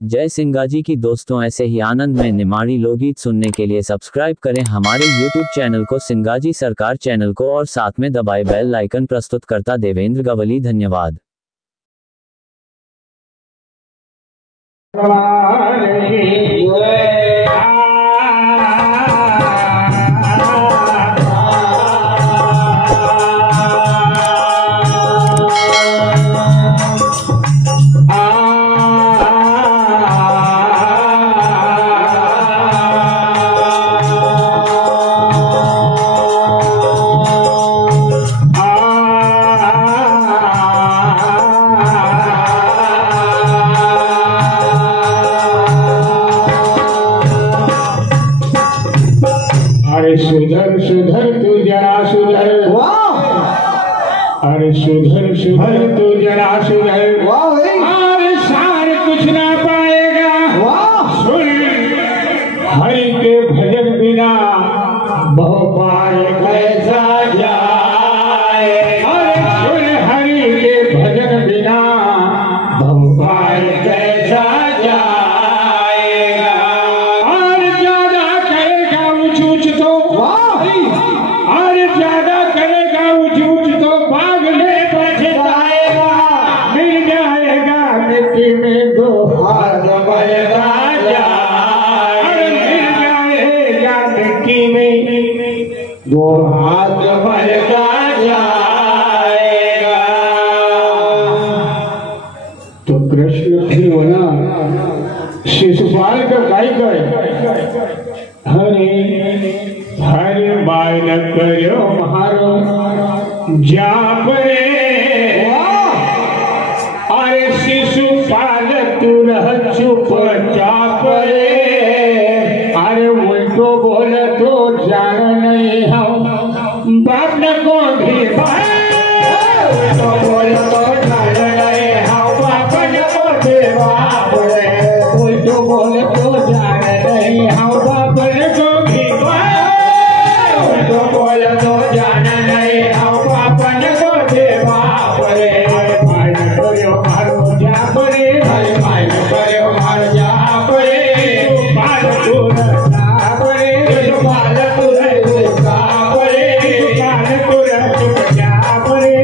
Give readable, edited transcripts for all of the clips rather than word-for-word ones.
जय सिंगाजी की दोस्तों, ऐसे ही आनंद में निमाड़ी लोकगीत सुनने के लिए सब्सक्राइब करें हमारे YouTube चैनल को, सिंगाजी सरकार चैनल को, और साथ में दबाए बेल आइकन। प्रस्तुतकर्ता देवेंद्र गवली। धन्यवाद। सुधर सुधर तू जरा सुधर, अरे सुधर सुधर तू जरा सुधर, और सार कुछ ना पाएगा। सुन हरि के भजन बिना बहुपार कैसा जाए, अरे सुन हरि के भजन बिना बहुपार कैसा जाएगा। और ज्यादा करेगा ऊंच तो, और ज्यादा करेगा ऊंच तो भागने पछताएगा। मिल जाएगा मिट्टी में दो हाथ बढ़ता जाए, मिल जाएगा मिट्टी में दो हाथ बढ़ता जाएगा। तो कृष्ण फिर बना शिशुपाल का गाय गए, हरे हरे बाय न करो मारो जाप रे, अरे शिशुपाल तू रह चुप चाप रे, अरे उल्टो बोल तो जान नहीं हम बाप न को भी उल्टो बोल तो जान नहीं हम बाप न को भी बाप रे, उल्टो बोल तो जान नहीं हम बाप न को भी तो बोल तो जाना नहीं हम पापन को दे बाप रे। भाई करो मारो जाप रे, भाई करो मारो जाप रे, बाल तू जाप रे, बाल तू जाप रे, बाल तू जाप रे,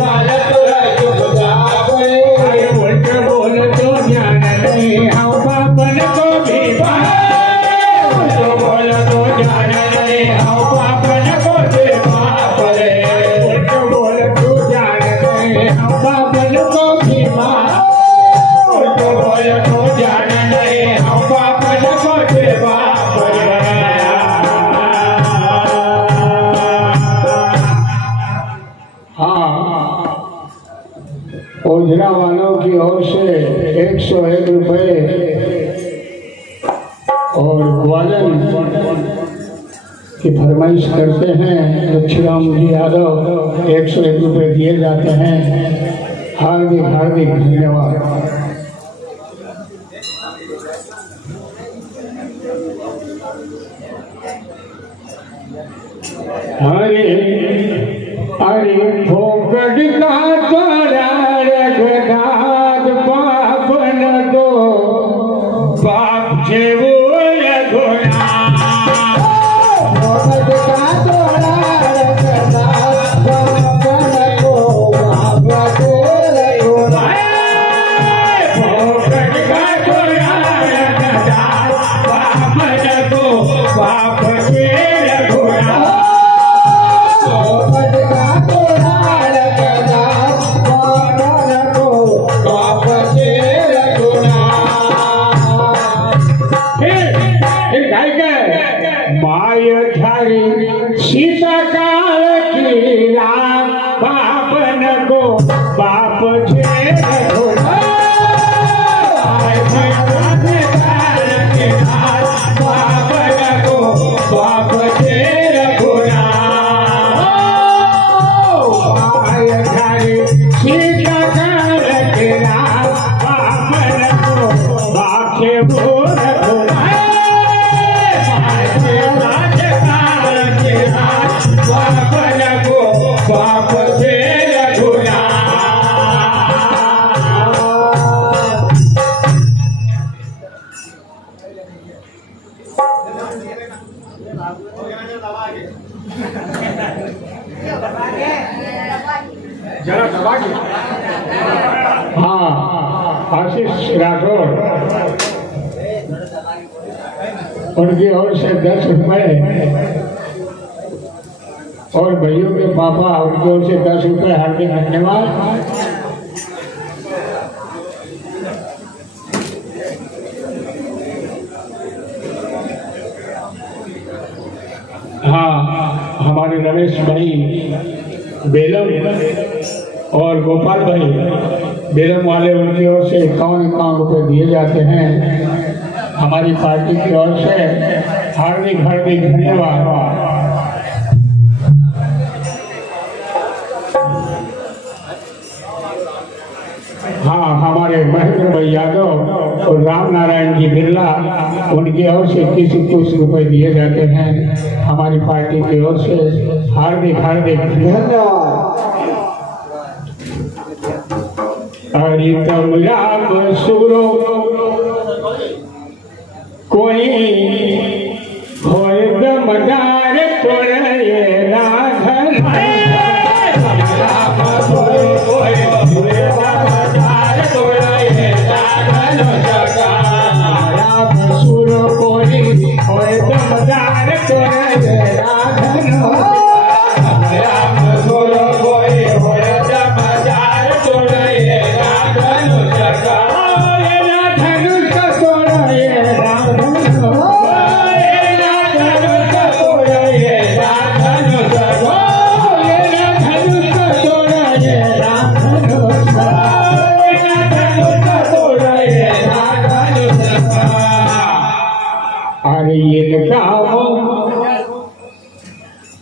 बाल तू जाप रे, अरे उल्ट बोल तो जाना नहीं हम पापन को भी तो बोल तो जाना नहीं हम पापन को दे बाप रे, उल्ट बोल तू जान नहीं हम पापन को भी उल्ट बोल तो जान नहीं हम पापन को दे बाप रे। हाँ, ओझरा वालों की ओर से 101 रुपए और ग्वालन की फरमाइश करते हैं। लक्ष्मीराम जी यादव 101 रुपए दिए जाते हैं। हार्दिक हार्दिक धन्यवाद। हरे अरे फोकट का तोड़ा रघुनाथ बाप न दो, बाप जे वो सीता काल की राम बाप न को बाप छे रघुनाथ, बाप न को बाप छे रघुनाथ। सीता काल की राम बाप न को बाप छे रघुनाथ, बाप से रघुनाथ। जरा दबा के। हाँ, आशीष राठौर उनकी ओर से 10 रुपए और भाइयों के पापा उनकी ओर से 10 रुपए हार्दिक धन्यवाद। हाँ, हमारे रमेश भाई बेलम और गोपाल भाई बेलम वाले उनकी ओर से 51 रुपए दिए जाते हैं। हमारी पार्टी की ओर से हार्दिक हार्दिक धन्यवाद। हाँ, हमारे महेंद्र भाई यादव और राम नारायण जी बिरला उनकी ओर से 30 रुपए दिए जाते हैं। हमारी पार्टी की ओर से हार्दिक हार्दिक धन्यवाद। हरितम राम सुरो कोई होय दमदार तोड़े राधन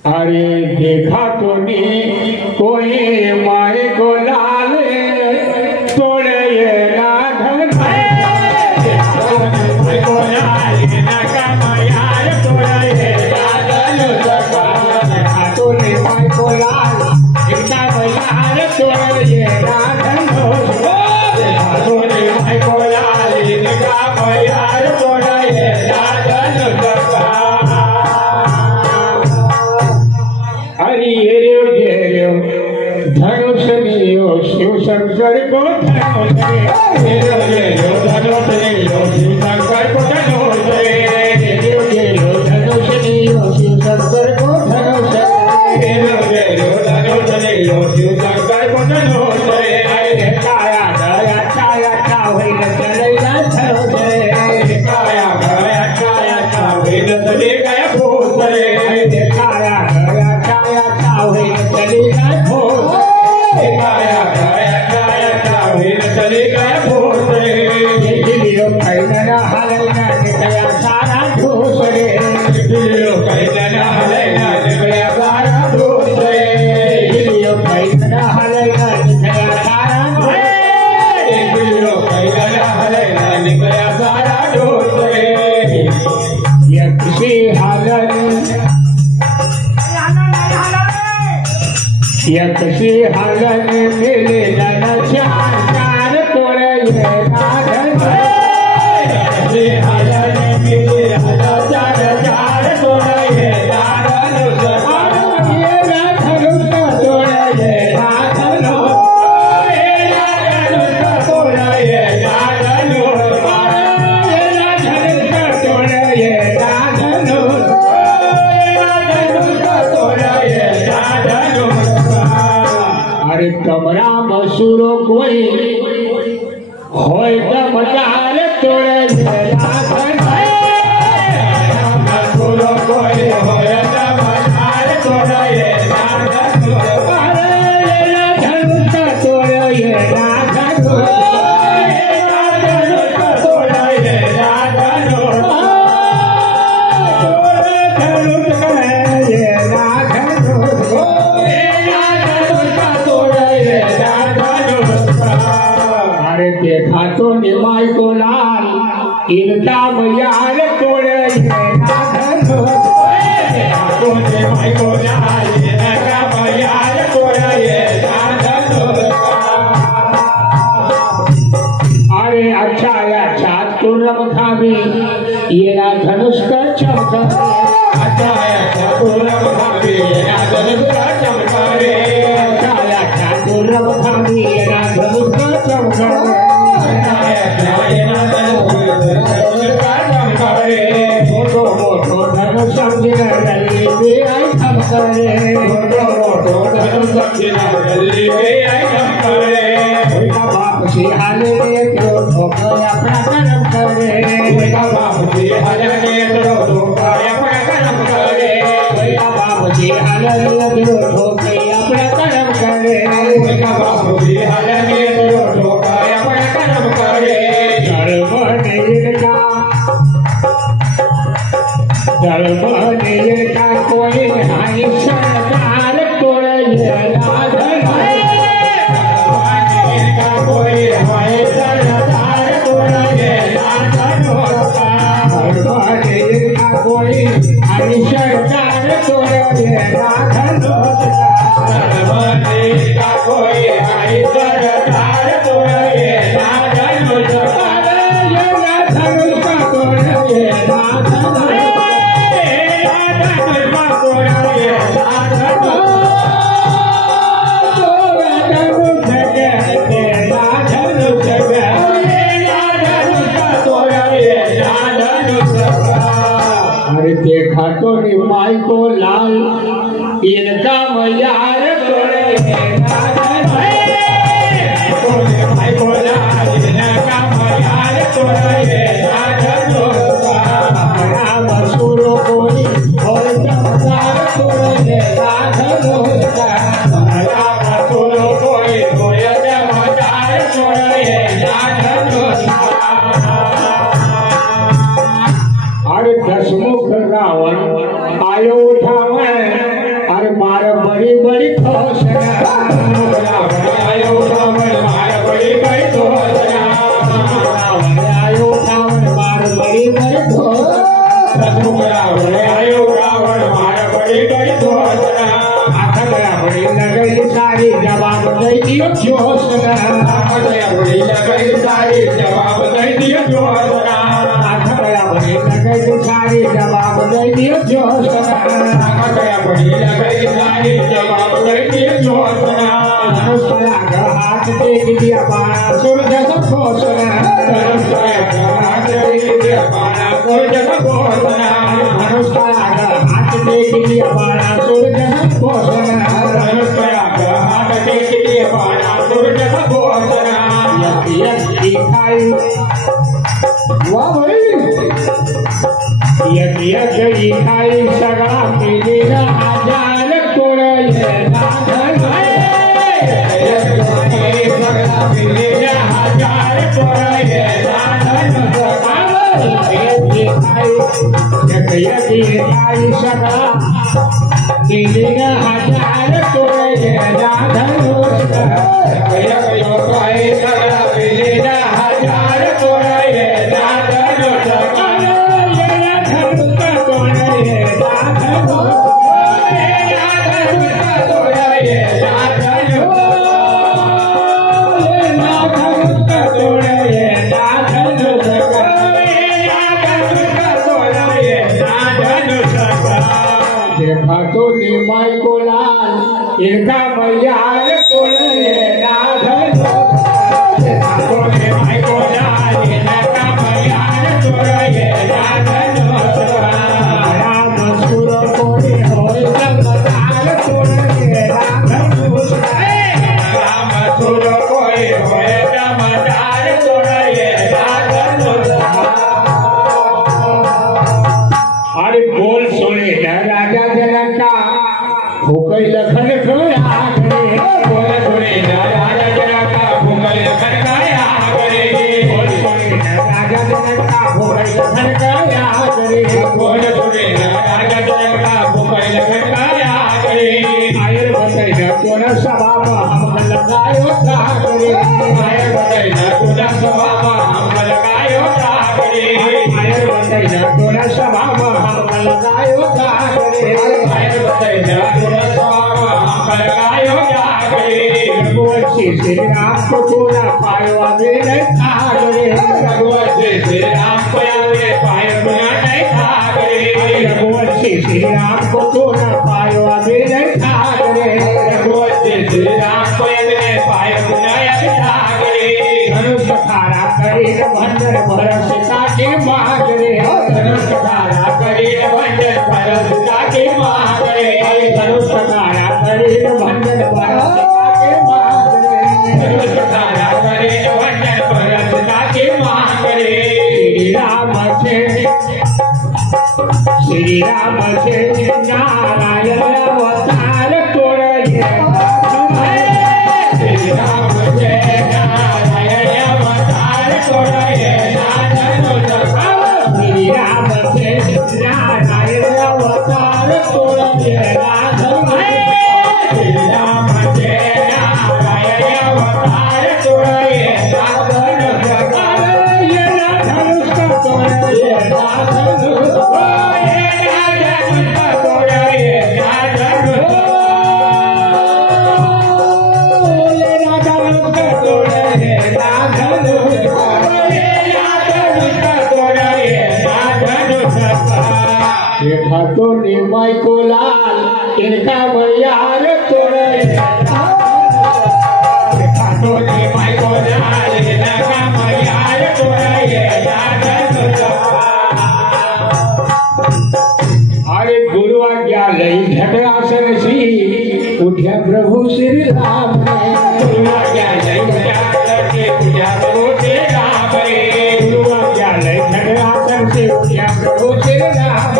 अरे देखा तो नहीं कोई माए को लाल तोड़े ये राधन शिव शंकर को किसी हालन मिले न चार तोड़े ये राधन किसी हालन मिले न चार तोड़े ये राधन ये राधन का तोड़े ये राधन ये राधन का तोड़े ये राधन ये राधन का तोड़े ये राधन का तोड़े ये राधन। अरे कमरा मसूरो कोई होय दमदार तोड़े राधन मसूरो कोई होय दमदार तोड़े राधन अरे राधन का तोड़े राधन राधन का तोड़े राधन अरे देखा तो निमाई को लाल इनका यार तोड़े राधन देखा तो निमाई को लाल इनका यार तोड़े राधन। अरे अच्छा तुम पूरब खावी ये ना धनुष का चमका अच्छा पूरब खावी ये ना धनुष का चमका रे अच्छा पूरब खावी ये ना धनुष का चमका ये ना धनुष का चमका रे मोटो मोटो धनुष समझे रली भी आई चमका रे मोटो मोटो धनुष समझे रली भी आई चमका रे बाप से हाले तो धोखा अपना कर्म करे बाप से हाले तो धोखा अपना कर्म करे बाप से हाले तो धोखा अपना कर्म करे बाप से हाले तो धोखा अपना कर्म करे धर्म का कोई हानि सरकार तोड़े कोई हमारे सरदार तोड़े कोई हमारी सरकार तोड़े कोई हमारी सरकार तोड़े अरे देखा तो निमाई को लाल इनका मैयार तोड़े मसूरों को और चमकार तोड़े मसूरों को चमकार तोड़े अरे दसमुख रावण आयो उठावे अरे मार बड़ी बड़ी घोषणा आयो उठावे मार बड़ी बड़ी घोषणा आयो उठावे मार बड़ी बड़ी घोषणा दसमुख रावण आयो उठावे मार बड़ी बड़ी घोषणा आखा गया बड़ी लगई सारी जवाब दे दियो घोषणा आखा गया बड़ी लगई सारी जवाब दे दियो घोषणा सारी जवाब दे दियो जोशना गया बड़ी लगई सारी जवाब दे दियो जोशना धनुषया का हाथ दे दिया बाणा सूरज सब घोषणा धनुषया का हाथ दे दिया बाणा सूरज सब घोषणा धनुषया का हाथ दे दिया बाणा सूरज सब घोषणा धनुषया का हाथ दे दिया बाणा सूरज सब घोषणा यज्ञ खाई वाह भाई यज्ञ खाई सगा मिलेगा हजार तोड़े नाथन सगा मिलेगा हजार तोड़े नाथन यज्ञ खाई सगा मिलेगा हजार तोड़े नाथन सगा मिलेगा हजार तोड़े नाथन देखा तो निमाई को लाल इनका मैयार तोड़े नाथन देखा तो निमाई को लाल इनका मैयार तोड़े नाथन मसूरों को होए चमकार तोड़े नाथन मसूरों को होए चमकार तोड़े नाथन अरे बोल सुने राजा जनक का भूखई लखन खोया करे बोल सुने राजा जनक का भूखई लखन खोया करे बोल सुने राजा जनक का भूखई लखन खोया करे बोल सुने राजा जनक का भूखई लखन खोया करे आयर बताई न तोरा सभा हम लगायो था करे आयर बताई न तोरा सभा हम लगायो था करे आयर बताई न तोरा सभा हम लगायो था करे आयर बताई न तोरा सभा हम लगायो था करे श्री राम को तोरा पायवा मेरे सागरे रघुवंश श्री राम को आवे पायवा नहीं सागरे रघुवंश श्री राम को तोरा पायवा मेरे सागरे रघुवंश श्री राम को आवे पायवा नहीं सागरे धनुष खारा करे भंडर बरस के मागरे धनुष खारा करे भंडर बरस के मागरे धनुष खारा करे भंडर बरस के मागरे धनुष खारा करे भंडर बरस के मागरे श्री राम से नारायण अवतार तोड़े श्री राम से नारायण अवतार तोड़े श्री राम से नारायण अवतार तोड़े श्री राम से नारायण अवतार तोड़े तो निमाई को लाल इनका मैयार तोड़े तो निमाई को लाल इनका मैयार तोड़े अरे गुरु आज्ञा लई झगड़ासन सी उठ्या प्रभु श्री राम गुरु आज्ञा लई झगड़ासन सी उठ्या प्रभु श्री राम गुरु आज्ञा लई झगड़ासन सी उठ्या प्रभु श्री राम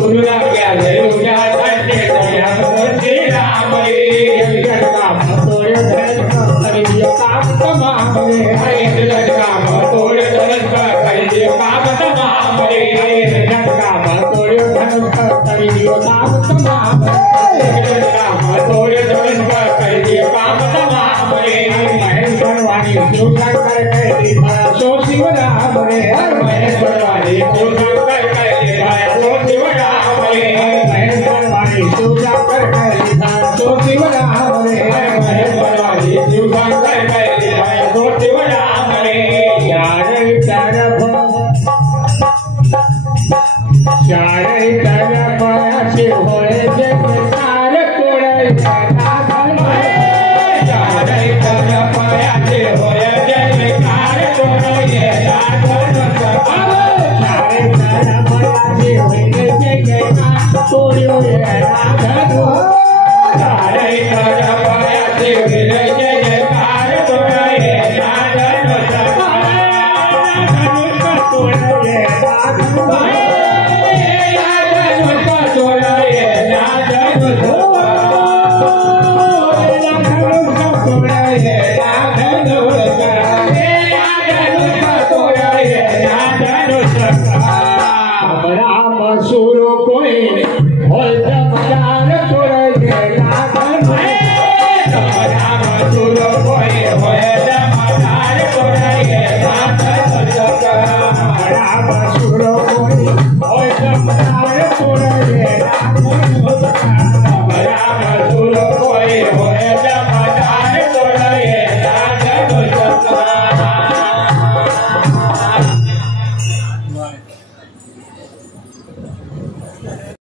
गुरु आज्ञा लई झगड़ासन सी उठ्या प्रभु श्री राम जगत काम तोड़ धन करिए काम तमाम जगत काम तोड़ धन करिए काम तमाम जगत काम तोड़ धन करिए काम तमाम जगत काम तोड़ धन करिए काम तमाम महेश्वर वाणी शिव शंकर कहते सो शिव राम महेश्वर वाणी शिव शंकर कहते सो शिव राम महेश्वर वाणी शिव शंकर कहते सो शिव राम महेश्वर वाणी शिव शंकर कहते सो शिव राम चारे तरफ शिव होए जगतार तोड़े चारे तरफ शिव होए जगतार तोड़े चारे तरफ शिव होए जगतार तोड़े चारे तरफ शिव होए जगतार तोड़े